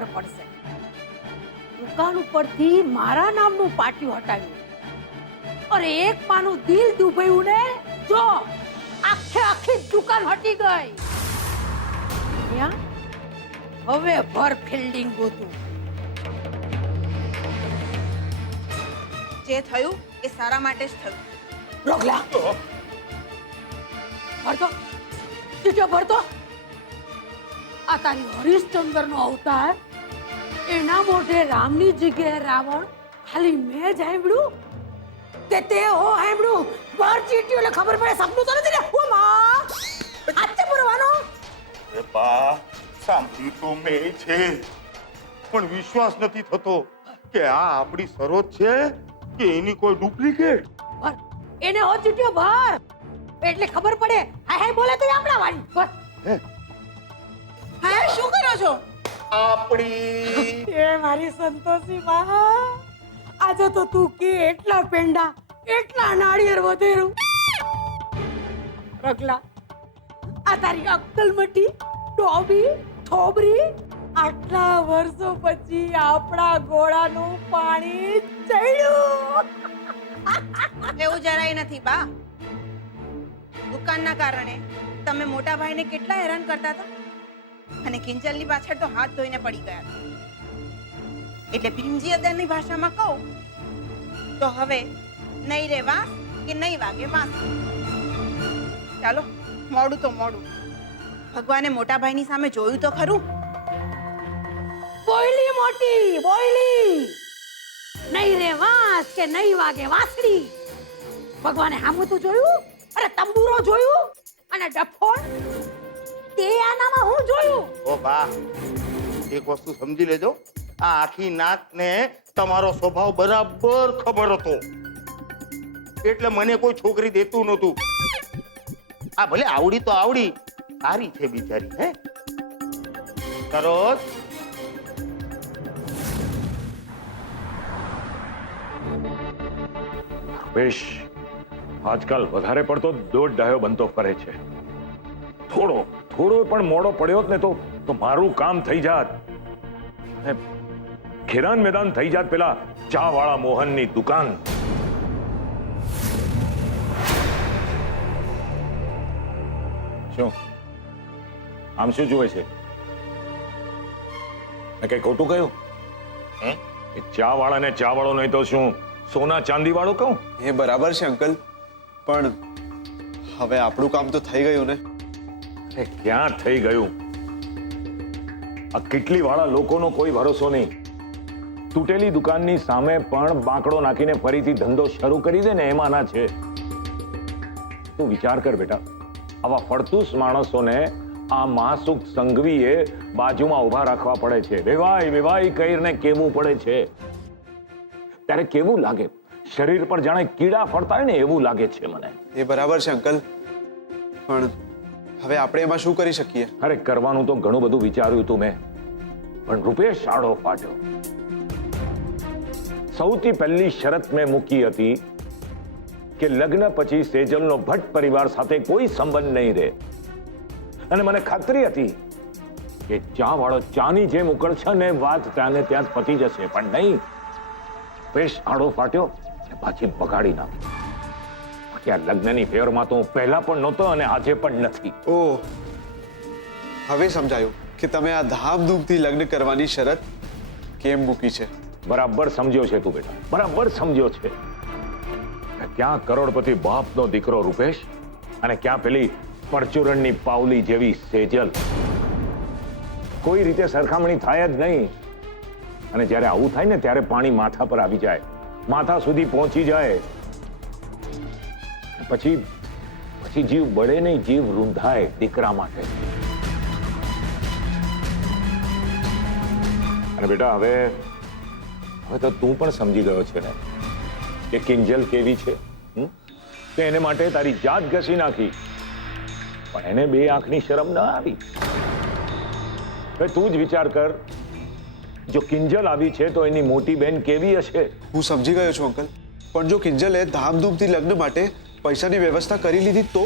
ખબર પડશે. દુકાન ઉપરથી મારા નામનું પાટિયું હટાવ્યું અરે એક પાનું દિલ દુભાયું ને જો આખી દુકાન હટી ગઈ. હવે ભર ફિલ્ડિંગ ગોતું. જે થયું એ સારા માટે જ થયું. રોકલા ભરતો ચીટો ભરતો. આ તારી હરિશ્ચંદ્ર નો અવતાર એના મોઢે રામની જગ્યાએ રાવણ ખાલી મેં જ સાંભળ્યું તે હો સાંભળ્યું. બાર ચીટ્યું એટલે ખબર પડે સપનું તો નથી ને. ઓ માં આતે પરવાનો એ બા સાંભળ્યું તો મેં છે પણ વિશ્વાસ નથી થતો કે આ આપણી સરોજ છે કે એની કોઈ ડુપ્લિકેટ. એને હો ચીટ્યો ભર એટલે ખબર પડે. હાય હાય બોલે તો આપણા વાળી ભર. હા શું કરો છો? આપણી એ મારી સંતોષી માં આજે તો તું કે એટલા પેંડા એટલા નાળિયેર વધેરું. રગલા આ તારી અક્કલ મટી ડોબી થોબરી આટલા વર્ષો પછી આપણા ગોળાનું પાણી ચડ્યું. એવું જરાય નથી બા. દુકાનના કારણે તમે મોટા ભાઈને કેટલા હેરાન કરતા હતા અને કિંજલની પાછળ તો હાથ ધોઈને પડી ગયા હતા. એટલે ભીમજી અદરની ભાષામાં કહું તો હવે નહીં રે વાસ કે નહીં વાગે વાસ. ચાલો મોડું તો મોડું. ભગવાને મોટા ભાઈની સામે જોયું તો ખરું. બોયલી મોટી બોયલી નહીં રે વાસ કે નહીં વાગે વાસળી. ભગવાને સામું તો જોયું. અરે તંબુરો જોયું અને ડફોળ તે આનામાં હું જોયું. ઓ બા એક વસ્તુ સમજી લેજો આ આખી નાતને તમારો સ્વભાવ બરાબર ખબર હતો એટલે મને કોઈ છોકરી દેતું નહોતું. આ ભલે આવડી તો આવડી સારી છે બિચારી. હે સરોજ વેશ આજકાલ વધારે પડતો દોઢ ડાયો બનતો ફરે છે. થોડો પણ મોડો પડ્યો ને તો મારું કામ થઈ જાત. ખેરાન મેદાન થઈ જાત પેલા ચા વાળા મોહનની દુકાન. શું આમ શું જુએ છે? મેં કઈ ખોટું કહ્યું? એ ચા વાળા ને ચા વાળો નહીં તો શું સોના ચાંદી વાળો કહું? એ બરાબર છે અંકલ પણ હવે આપણું કામ તો થઈ ગયું ને. ક્યાં થઈ ગયું? આ કેટલી વાળા લોકોનો કોઈ ભરોસો નહીં. તૂટેલી દુકાનની સામે પણ બાંકડો નાખીને ફરીથી ધંધો શરૂ કરી દે ને એમાંના છે. તું વિચાર કર બેટા, આવા ફળતુસ માણસોને આ મહાસુખ સંઘવીએ બાજુમાં ઉભા રાખવા પડે છે. વેવાય કહીને કેવું પડે છે. ત્યારે કેવું લાગે? શરીર પર જાણે કીડા ફરતા હોય ને એવું લાગે છે મને. એ બરાબર છે અંકલ પણ હવે આપણે એમાં શું કરી શકીએ? અરે કરવાનું તો ઘણું બધું વિચાર્યું તું મેં પણ રૂપેશ આડો ફાટ્યો. સૌથી પહેલી શરત મેં મૂકી હતી કે લગ્ન પછી સેજલનો ભટ્ટ પરિવાર સાથે કોઈ સંબંધ નહીં રહે અને મને ખાતરી હતી કે ચા વાળો ચાની જેમ ઉકળશે ને વાત ત્યાં ને ત્યાં જ પતી જશે. પણ નહીં, રૂપેશ આડો ફાટ્યો ને પાછી બગાડી નાખી. બાકી આ લગ્નની ફેરમાં તો હું પહેલા પણ નહોતો અને આજે પણ નથી. ઓહ હવે સમજાયું કે તમે આ ધામધૂમથી લગ્ન કરવાની શરત કેમ મૂકી છે. બરાબર સમજ્યો છે તું બેટા, બરાબર સમજ્યો છે. ક્યાં કરોડપતિ બાપનો દીકરો રૂપેશ અને ક્યાં પેલી પરચુરણની પાવલી જેવી સેજલ. કોઈ રીતે સરખામણી થાય જ નહીં. અને જ્યારે આવું થાય ને ત્યારે પાણી માથા પર આવી જાય, માથા સુધી પહોંચી જાય. પછી જીવ બળે નહીં, જીવ રૂંધાય દીકરા માટે. અને બેટા હવે તો તું પણ સમજી ગયો છે ને કે કિંજલ કેવી છે. તે એને માટે તારી જાત ઘસી નાખી પણ એને બે આંખની શરમ ન આવી. હવે તું જ વિચાર કર, જો કિંજલ આવી છે તો એની મોટી બહેન કેવી હશે? હું સમજી ગયો છું અંકલ પણ જો કિંજલે ધામધૂમથી લગ્ન માટે પૈસાની વ્યવસ્થા કરી લીધી તો?